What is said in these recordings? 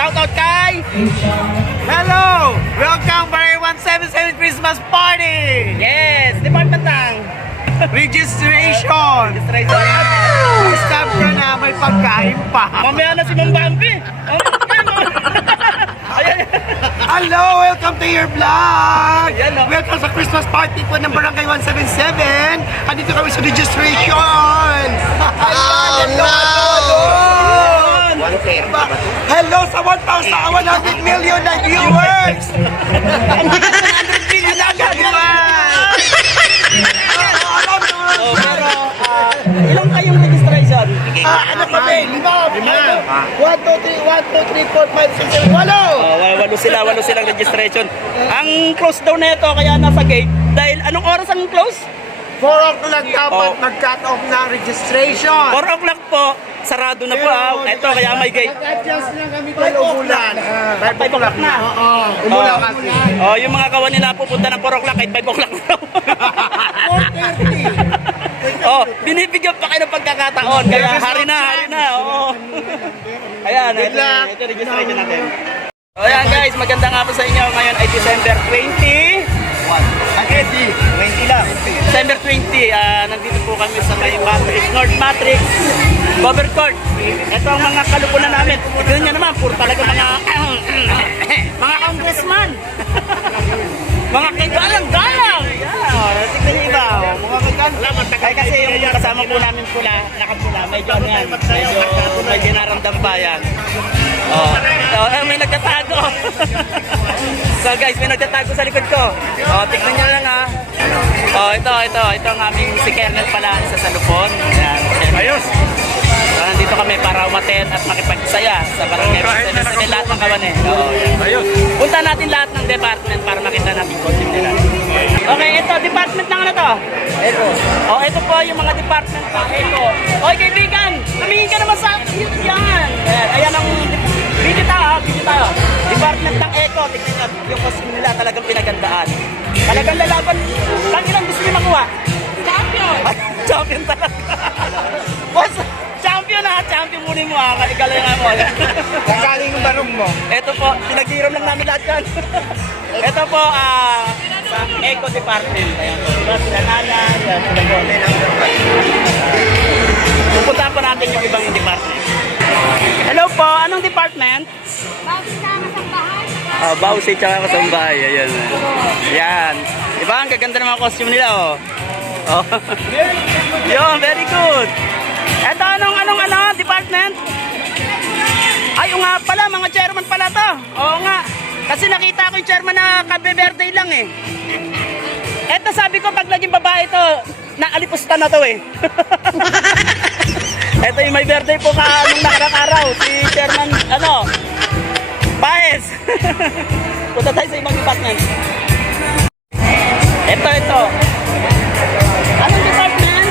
Shoutout kay... Hello! Welcome for 177 Christmas Party! Yes! Department ng Registration! Stop ka na, may pagkain pa. Mamaya na si Mang Bambi! Hello! Welcome to your vlog! Yan, no? Welcome sa Christmas party po ng Barangay 177. Andito kami sa registration! Hello! Hello sa 1,100 million na viewers! 100 million na viewers! Oh, pero ilang kayong registration? Ano kami? Lima! 1, 2, 3, 4, 5, 6, 7, 8! Walo silang registration. Ang close daw na ito kaya nasa gate dahil anong oras ang close? 4 o'clock dapat mag-cut off na registration. 4 o'clock po, sarado na po ito kaya may gate. Nag-adjust na kami doon umulan. 5 o'clock na. Oo, umulan kasi. Oh, yung mga kawan nila pupunta ng 4 o'clock kahit 5 o'clock na. 4:30. Oh, binibigyan pa kayo ng pagkakataon. Kaya hari na. Oo. Ayan, ito registration natin. So ayan guys, maganda nga po sa inyo. Ngayon ay December 20. 20 lang. December 20, nandito po kami sa may Matrix, North Matrix, Cover Court. Ito ang mga kalupunan namin. Tignan nyo naman, puro talaga mga congressman. Mga kagalang-galang. Tignan nyo iba. Mga kagalang. Ay kasi yung kasama po namin pula, nakapula. Medyo ano yan. Medyo naramdam pa yan. Oh, may nagtatago. So guys, may nagtatago sa likod ko. Oh, tignan nyo lang ha. Oh, ito ang aming si Kernel pala sa salupon. Ayan. Ayos. So, nandito kami para umaten at makipagsaya sa barangay. Sa lahat ng kawan eh. Oh, ayos. Punta natin lahat ng department para makita natin concept nila. Okay, ito, department ng ano to? Eco. Oh, ito po yung mga department pa. Eco. Okay, kaibigan, tumingin ka naman sa yan. Ayan ang video tayo. Department ng Eco. Tignan nyo, yung costume nila talagang pinagandaan. Talagang lalaban. Kang ilang gusto niyo makuha? Champion! Champion talaga. Boss, champion ha. Champion muna mo ha. Kaigalingan mo. Kagaling yung barong mo. Ito po, pinag-iiram lang namin lahat yan. Ito po, sa Eco Department. Ayan po. Diba, sila Nana, sila po. Pupuntahan po natin yung ibang department. Hello po, anong department? Bausi tsaka kasambahay. Ayan. Yan. Diba, ang gaganda ng mga costume nila, oh. Oh. Yun, very good. Eto, anong department? Ay, nga pala, mga chairman pala to. Oo nga. Kasi nakita ko yung chairman na kabe-birthday lang eh. Eto, sabi ko, pag naging babae to, naalipusta na to eh. Eto yung may birthday po nung nakarang araw. Si chairman, Baez. Punta tayo sa ibang department. Ito. Anong department?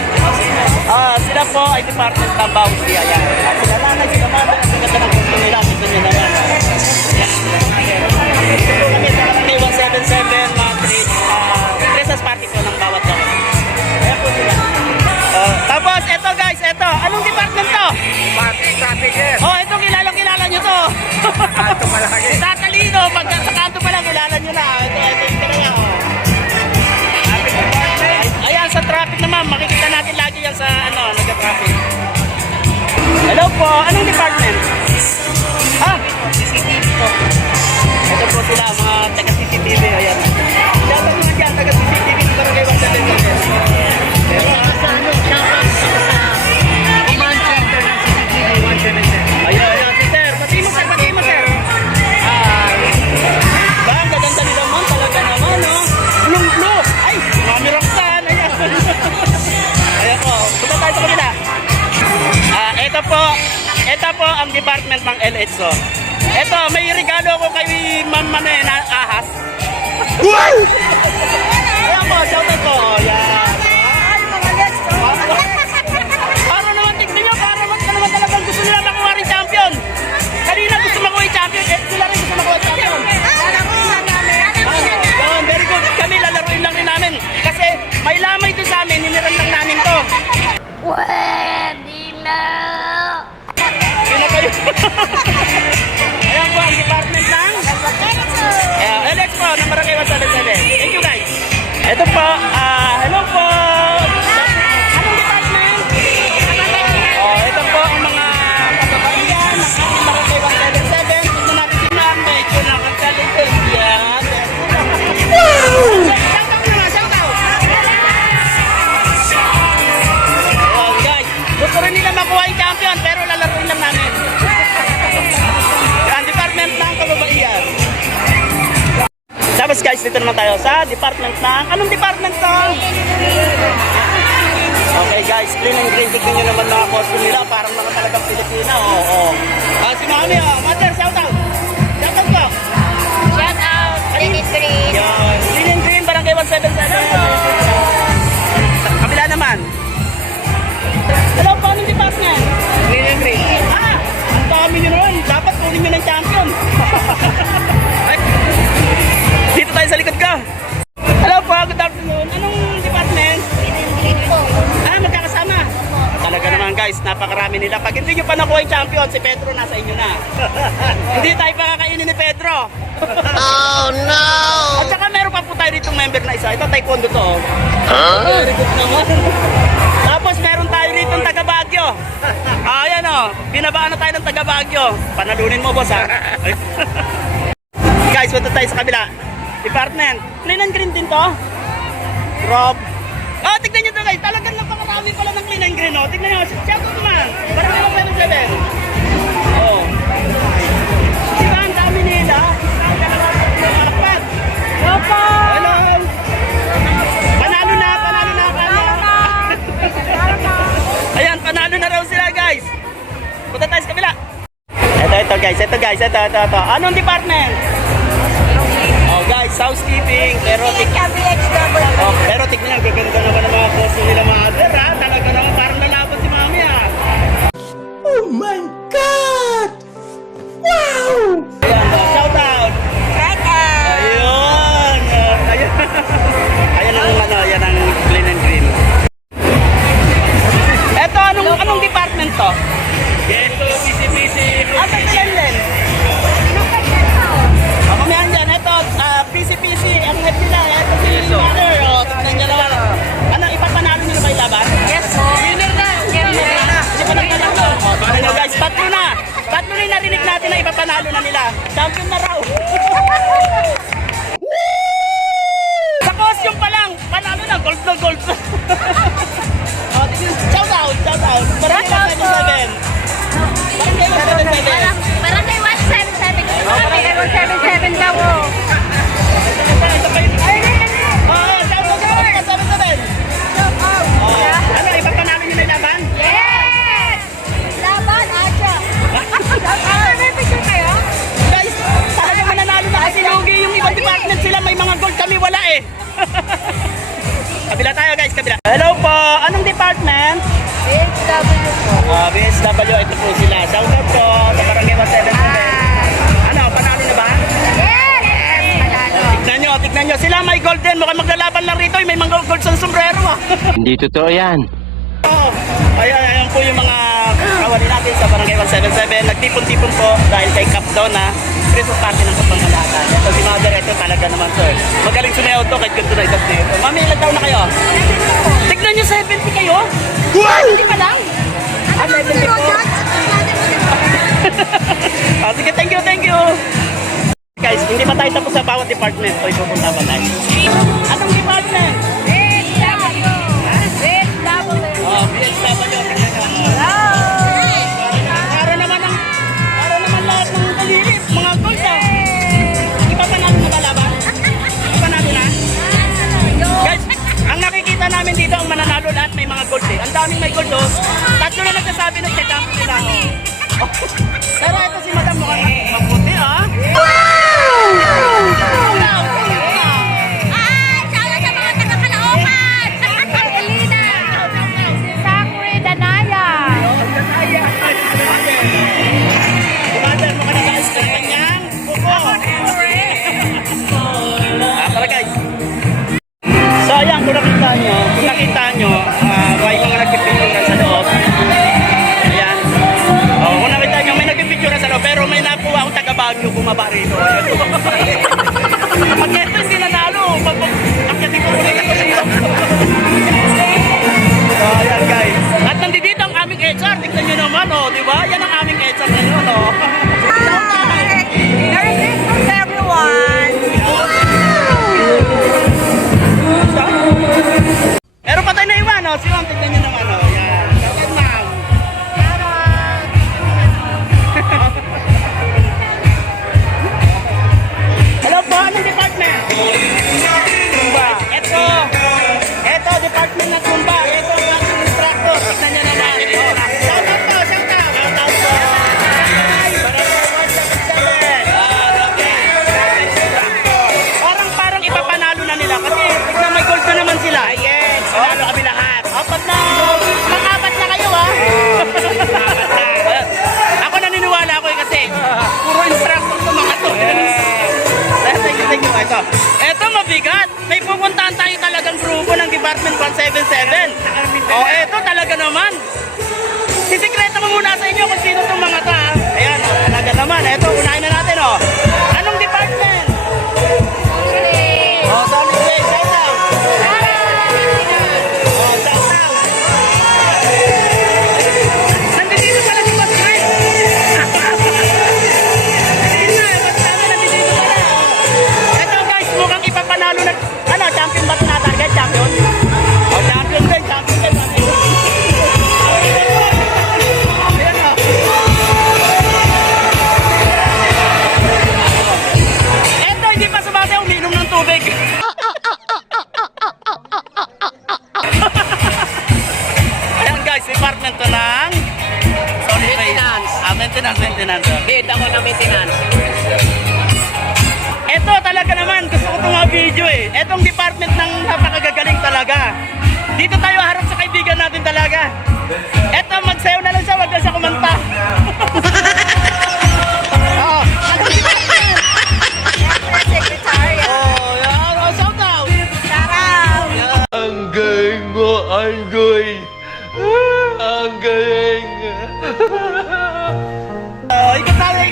Sila po ay department ng Bausi. Ayan. Sila nanay, sila mama. Ang ganda ng gusto nila. Ito nyo naman. Kami 177 Matrix. Christmas party po ng bawat gawa. Ayan po sila. Tapos, ito guys. Anong department to? Traffic eh. Oh, ito kilala nyo to. Ato malaki. Tatalino, pag sa kanto pa lang, kilala nyo na. Ito yung kanya. Ayan, sa traffic naman, makikita natin lagi yan sa, nagka-traffic. Hello po, anong department? CCTV po. Ito po sila, mga taga-CCTV. Ayan. Dapat mga dyan, taga-CCTV ng Barangay 177. Command center ng CCTV 177. Ayun, sir. Pati mo, sir. Ba, ang gaganda nila man, talaga naman, no? Blue. Ay, Mami Roxanne. Ayan. Ayan po. Punta tayo sa kanila. Ito po ang department ng LHO. Ito, may regalo ko kay Ma'am na ahas. Wow! Ayan po, shoutout po. Ayan. Para naman tignan nyo, para naman talagang gusto nila makuha rin champion. Kanina gusto makuha yung champion, sila rin gusto makuha yung champion. Very good. Kami lalaruin lang rin namin. Kasi may lamay doon sa amin, hiniram lang namin to. Pwede na. Yun na kayo. Ayan po, guys, dito naman tayo sa department ng... Anong department to? Okay guys, clean and green. Tignan nyo naman mga costume nila. Parang mga talagang Pilipina. Oo. Si Mami, Mother, shout out. Shout out po. Shout out, Clean and Green. Yan. Clean and green, barangay 177. Kabila naman. Hello po, anong department? Clean and green. Ang dami nyo nun. Dapat kunin nyo ng champion. Dito tayo sa likod ka. Hello po, good afternoon. Anong department? Green po. Magkakasama. Talaga naman guys, napakarami nila. Pag hindi nyo pa nakuha yung champion, si Pedro nasa inyo na. Hindi tayo pakakainin ni Pedro. Oh no! At saka meron pa po tayo ditong member na isa. Ito, taekwondo to. Very good naman. Tapos meron tayo rito ng taga Baguio. Ayan o, binabaan na tayo ng taga Baguio. Panalunin mo boss ha. Guys, punta tayo sa kabila. Department. Clean and green din to. Rob. Tignan nyo to guys. Talagang napakarami pala ng clean and green. Tignan nyo. Shout out naman. Parang naman 7-7. Oh. Diba ang dami nila? Apat. Opo. Hello. Panalo na kanya. Ayan, panalo na raw sila guys. Punta tayo sa kabila. Ito guys. Ito. Anong department? Oh guys, housekeeping, pero pero tignan nyo, gaganda naman ang mga posto nila mother ha. Talaga naman parang nalaban si mami ha. Oh my God! Wow! Ayan, shout out! Ayun! Ayan ang clean and green. Eto, anong department to? Yes, PC. Asa yan din? Mamihan dyan, ito, PC, ang head nila, ito si Mother, tignan nyo naman. Ano, ipapanalo nyo na ba yung laban? Yes po. Winner na. Hindi pa nagpanalo. Tignan nyo guys, tatlo na yung narinig natin na ipapanalo na nila. Champion na raw. Sa costume pa lang, panalo na, gold na gold. Shout out. Barangay 177. Barangay 177. Barangay 177 daw. Ano, ipapanalo nyo na yung laban? Yes! Laban, Aja. May picture kayo? Guys, talaga mananalo na kasi lugi yung ibang department sila, may mga gold kami, wala eh. Kabila tayo guys, kabila. Hello po, anong department? BSW po. BSW, ito po sila. Shout out po sa barangay 177. Ano, panalo na ba? Yes! Manalo. Tignan nyo, sila may gold din. Mukhang maglalaban lang rito, may mga gold sa sombrero ah. Hindi totoo yan. Oh, ayan po yung mga kawali natin sa barangay 177. Nagtipon-tipon po dahil kay Cap daw na Christmas party ng pagpangkalatan. Ito si Mother, ito talaga naman sir. Magaling sumayaw to kahit ganito na edad dito. Mami, ilan taon na kayo? Tignan nyo, 70 kayo? Wow! Hindi pa lang? Ano ang zero judge? Sige, thank you. Guys, hindi pa tayo tapos sa bawat department. So, ipupunta pa tayo. Anong department? BSW. BSW. BSW. Para naman lahat ng kalilip, mga gold ah. Ipapanalo na ba laban? Ipapanalo na? Guys, ang nakikita namin dito ang mananalo lahat may mga gold eh. Ang daming may gold oh. Tatlo na nagsasabi ng champion nila oh. Pero ito si Madam mukhang maputi ah. Shout out sa mga taga-Caloocan. Elina. Sangre Danaya. Mother, mukhang nag-aayos ka ng kanyang buko. Tara guys. So ayan, kung nakita nyo, may mga nagpipintura sa loob. Ayan. Kung nakita nyo, may nagpipintura sa loob, pero may nakuha akong taga-Baguio bumaba rito. Pag ito hindi nanalo, pagkakyatin ko ulit ako dito. So ayan guys. At nandito ang aming HR, tignan nyo naman di ba? Yan ang aming HR ngayon Merry Christmas everyone. Pero patay na iwan, si Ma'am, tignan nyo naman, yan. Shoutout, Ma'am. Hello po, anong department? Ito talaga naman. Sisikreto ko muna sa inyo kung sino itong mga ta. Ayan, talaga naman. Ito, unahin na natin, oh. Anong department? Oh, solid waste. Shout out. Oh, shout out. Nandito pala si Boss Chris. Nandito pala. Ito guys, mukhang ipapanalo na, champion ba ito na target? Champion? Oh, champion din, champion din. Eto, hindi pa sumasa, uminom ng tubig. Ayan guys, department to ng solid waste. Maintenance. Head ako ng maintenance. Ito talaga naman, gusto ko itong mga video eh. Etong department ng napakagagaling talaga. Dito tayo harap sa kaibigan natin talaga. Eto, magsayaw na lang siya, wag na siya kumanta. Oh, Secretary. oh, yan. Oh, shout out. Shout out. Ang galing mo, Angoy! Ang galing! Oh, ikot natin.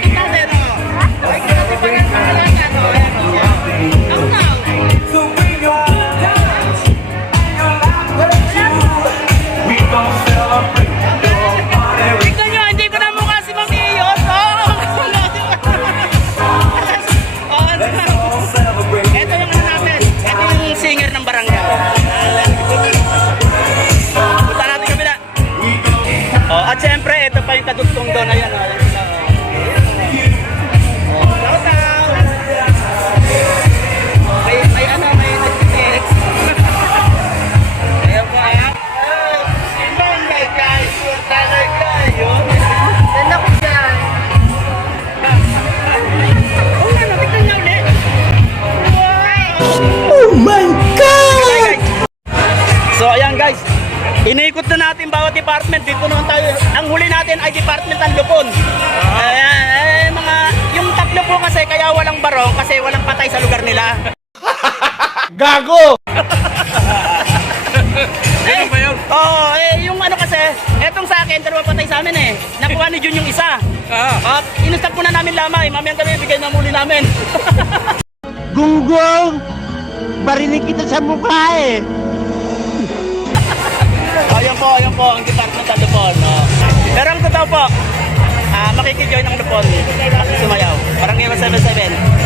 Oh, ikot natin pag ang pangalangan. Oh, ayan, oh. Shout out. Tignan nyo, hindi ko na mukha si Ma'am Iyos. Ito yung ano natin. Ito yung singer ng barangay. Punta natin kabila. Oh, at syempre, ito pa yung kadugtong doon. Ayan, oh. Shout out. May nag-text. Ayan po, ayan. Barangay guys, talaga yun. Ganda ko dyan. Oo nga, tignan niyo ulit. Wow! Oh my God! So ayan guys, iniikot na natin bawat department. Dito naman tayo. Ang huli natin ay department ng Lupon. Ayan, yung tatlo po kasi kaya walang barong kasi walang patay sa lugar nila. Gago! Ganun ba yun? Oo, yung ano kasi, etong sa akin, dalawa patay sa amin eh. Nakuha ni Jun yung isa. At inustag po na namin lamay. Mamayang kami bigay na muli namin. Gunggong! Barinig kita sa mukha eh! Ayan po, ang department ng Lupon. Pero ang totoo po, makikijoin ng Lupon. Sumayaw. Parang 177.